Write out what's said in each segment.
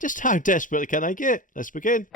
Just how desperate can I get? Let's begin.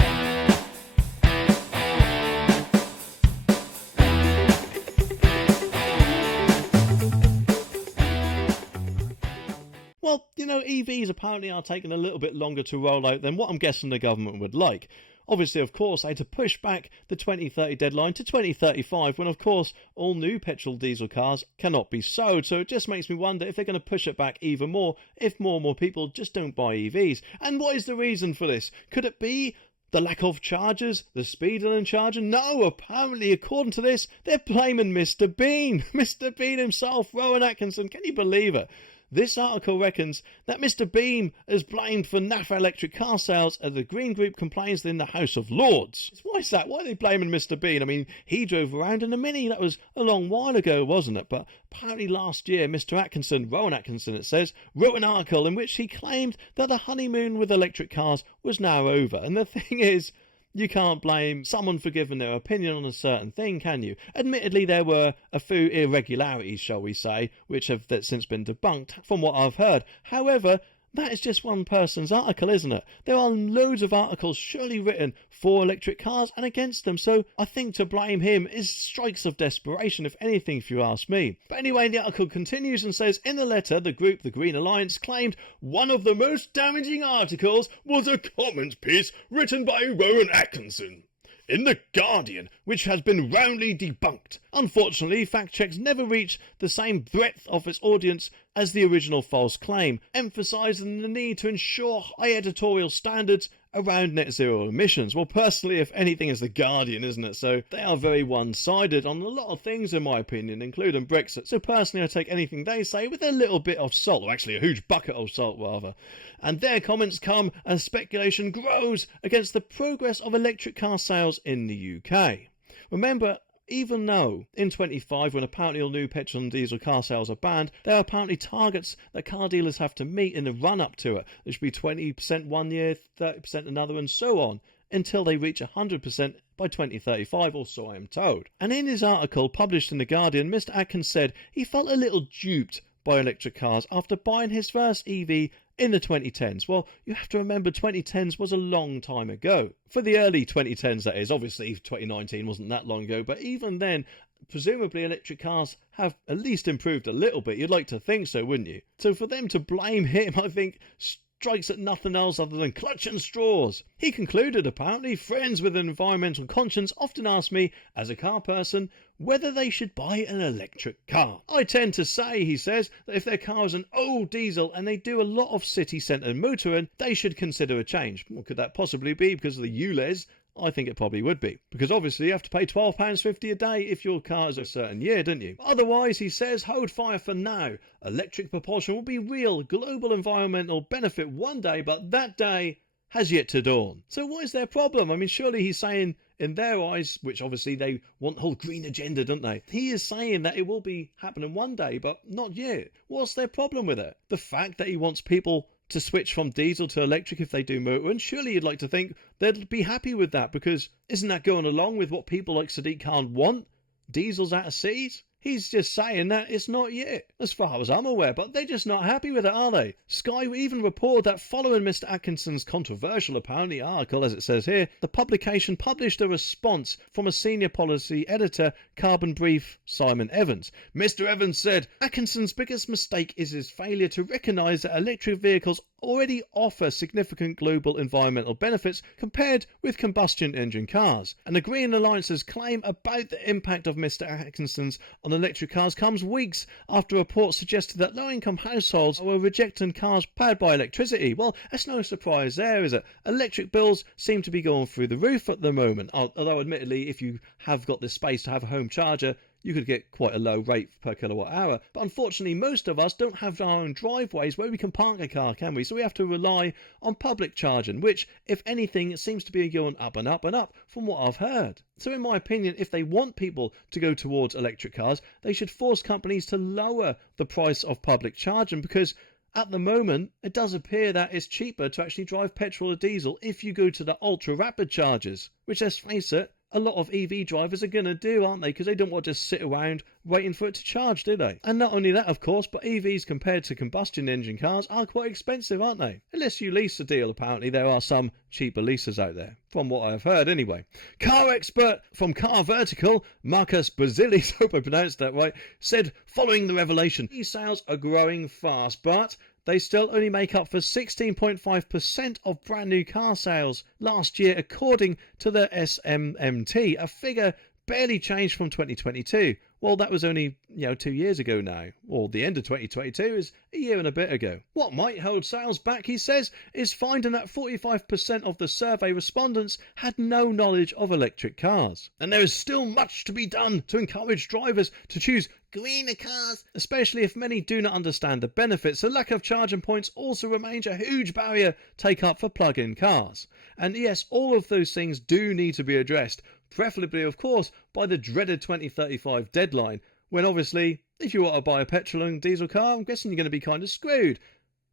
Well, EVs apparently are taking a little bit longer to roll out than what I'm guessing the government would like. Obviously, of course, they had to push back the 2030 deadline to 2035 when, of course, all new petrol diesel cars cannot be sold. So it just makes me wonder if they're going to push it back even more if more and more people just don't buy EVs. And what is the reason for this? Could it be the lack of chargers, the speed of charging? No, apparently, according to this, they're blaming Mr. Bean. Mr. Bean himself, Rowan Atkinson. Can you believe it? This article reckons that Mr. Bean is blamed for naff electric car sales as the Green Group complains in the House of Lords. Why is that? Why are they blaming Mr. Bean? I mean, he drove around in a Mini. That was a long while ago, wasn't it? But apparently last year, Mr. Atkinson, Rowan Atkinson it says, wrote an article in which he claimed that the honeymoon with electric cars was now over. And the thing is, you can't blame someone for giving their opinion on a certain thing, can you? Admittedly, there were a few irregularities, shall we say, which have since been debunked from what I've heard. However, that is just one person's article, isn't it? There are loads of articles surely written for electric cars and against them, so I think to blame him is strikes of desperation, if anything, if you ask me. But anyway, the article continues and says, in the letter, the group, the Green Alliance, claimed one of the most damaging articles was a comment piece written by Rowan Atkinson in The Guardian, which has been roundly debunked. Unfortunately, fact checks never reached the same breadth of its audience as the original false claim, emphasising the need to ensure high editorial standards around net zero emissions. Well, personally, if anything, is The Guardian, isn't it? So they are very one-sided on a lot of things, in my opinion, including Brexit. So personally, I take anything they say with a little bit of salt, or actually a huge bucket of salt, rather. And their comments come as speculation grows against the progress of electric car sales in the UK. Remember, even though in 25, when apparently all new petrol and diesel car sales are banned, there are apparently targets that car dealers have to meet in the run-up to it. There should be 20% one year, 30% another, and so on, until they reach 100% by 2035, or so I am told. And in his article published in The Guardian, Mr. Atkins said he felt a little duped by electric cars after buying his first EV in the 2010s. Well, you have to remember 2010s was a long time ago. For the early 2010s, that is. Obviously, 2019 wasn't that long ago, but even then, presumably electric cars have at least improved a little bit. You'd like to think so, wouldn't you? So for them to blame him, I think, strikes at nothing else other than clutching straws. He concluded, apparently, friends with an environmental conscience often ask me, as a car person, whether they should buy an electric car. I tend to say, he says, that if their car is an old diesel and they do a lot of city centre motoring, they should consider a change. What could that possibly be? Because of the ULEZ? I think it probably would be. Because obviously you have to pay £12.50 a day if your car is a certain year, don't you? Otherwise, he says, hold fire for now. Electric propulsion will be real global environmental benefit one day, but that day has yet to dawn. So what is their problem? I mean, surely he's saying, in their eyes, which obviously they want the whole green agenda, don't they? He is saying that it will be happening one day, but not yet. What's their problem with it? The fact that he wants people to switch from diesel to electric if they do motor, and surely you'd like to think they'd be happy with that, because isn't that going along with what people like Sadiq Khan want? Diesels out of cities? He's just saying that it's not yet, as far as I'm aware, but they're just not happy with it, are they? Sky even reported that following Mr. Atkinson's controversial, apparently, article, as it says here, the publication published a response from a senior policy editor, Carbon Brief, Simon Evans. Mr. Evans said, Atkinson's biggest mistake is his failure to recognise that electric vehicles already offer significant global environmental benefits compared with combustion engine cars. And the Green Alliance's claim about the impact of Mr. Atkinson's on electric cars comes weeks after reports suggested that low-income households were rejecting cars powered by electricity. Well, that's no surprise there, is it? Electric bills seem to be going through the roof at the moment, although admittedly, if you have got the space to have a home charger, you could get quite a low rate per kilowatt hour. But unfortunately, most of us don't have our own driveways where we can park a car, can we? So we have to rely on public charging, which, if anything, seems to be going up and up and up from what I've heard. So in my opinion, if they want people to go towards electric cars, they should force companies to lower the price of public charging, because at the moment, it does appear that it's cheaper to actually drive petrol or diesel if you go to the ultra-rapid chargers, which, let's face it, a lot of EV drivers are going to do, aren't they? Because they don't want to just sit around waiting for it to charge, do they? And not only that, of course, but EVs compared to combustion engine cars are quite expensive, aren't they? Unless you lease a deal, apparently there are some cheaper leases out there, from what I've heard anyway. Car expert from Car Vertical, Marcus Basilis, hope I pronounced that right, said following the revelation, e-sales are growing fast, but they still only make up for 16.5% of brand new car sales last year, according to the SMMT, a figure barely changed from 2022. Well, that was only, 2 years ago now. Or the end of 2022 is a year and a bit ago. What might hold sales back, he says, is finding that 45% of the survey respondents had no knowledge of electric cars. And there is still much to be done to encourage drivers to choose greener cars, especially if many do not understand the benefits. The lack of charging points also remains a huge barrier take up for plug-in cars. And yes, all of those things do need to be addressed, preferably, of course, by the dreaded 2035 deadline, when obviously, if you want to buy a petrol and diesel car, I'm guessing you're going to be kind of screwed.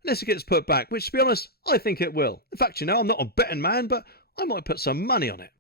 Unless it gets put back, which, to be honest, I think it will. In fact, I'm not a betting man, but I might put some money on it.